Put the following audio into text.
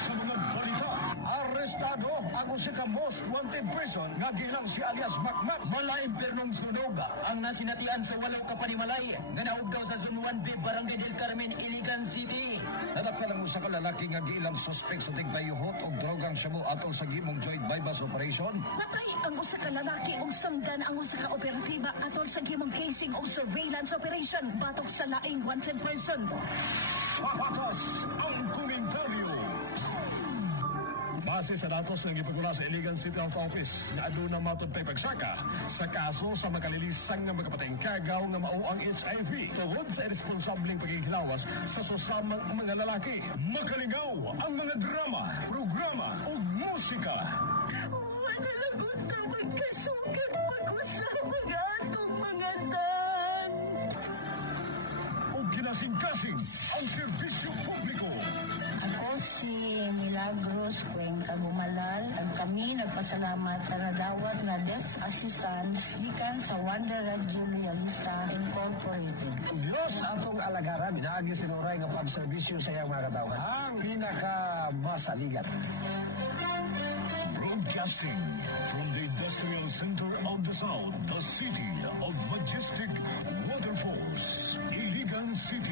Sa mga balita, arestado ang usa ka most wanted person nga gilang si alias Macmac. Malaing pernong sunog ang nasinatian sa walaw ka panimalay nga naog daw sa Zone 1B, Barangay del Carmen, Iligan City. Nadapan ang usa ka lalaki nga gilang suspek sa tigbayuhot og drogang shabu atol sa gimong joint bypass operation. Matay ang usa ka lalaki ug samdan ang usa ka operatiba atol sa gimong casing og surveillance operation batok sa laing wanted person. Papatas ang komentaryo. Base sa datos ng ipagula sa Iligan City Health Office na aduna matod pay pagsaka sa kaso sa makalilisang nga magkapatayng kagaw nga mao ang HIV tungod sa irresponsableng paghihilawas sa susamang mga lalaki. Makalingaw ang mga drama, programa ug musika. Wala lang kung tawag kasukat mag-usap ang atong mga tan. Ug kinasing-kasing ang serbisyo publiko. Ako si Milagros Cuenca Gumalal at kami nagpasalamat sa nadawat na desk assistance gikan sa Wonder Red Julialista Incorporated. Diyos atong alagaran, inaagi sinuray nga pagserbisyo sa iyang mga katawhan. Ang pinakamasaligan. Broadcasting from the industrial center of the South, the city of majestic waterfalls, Iligan City.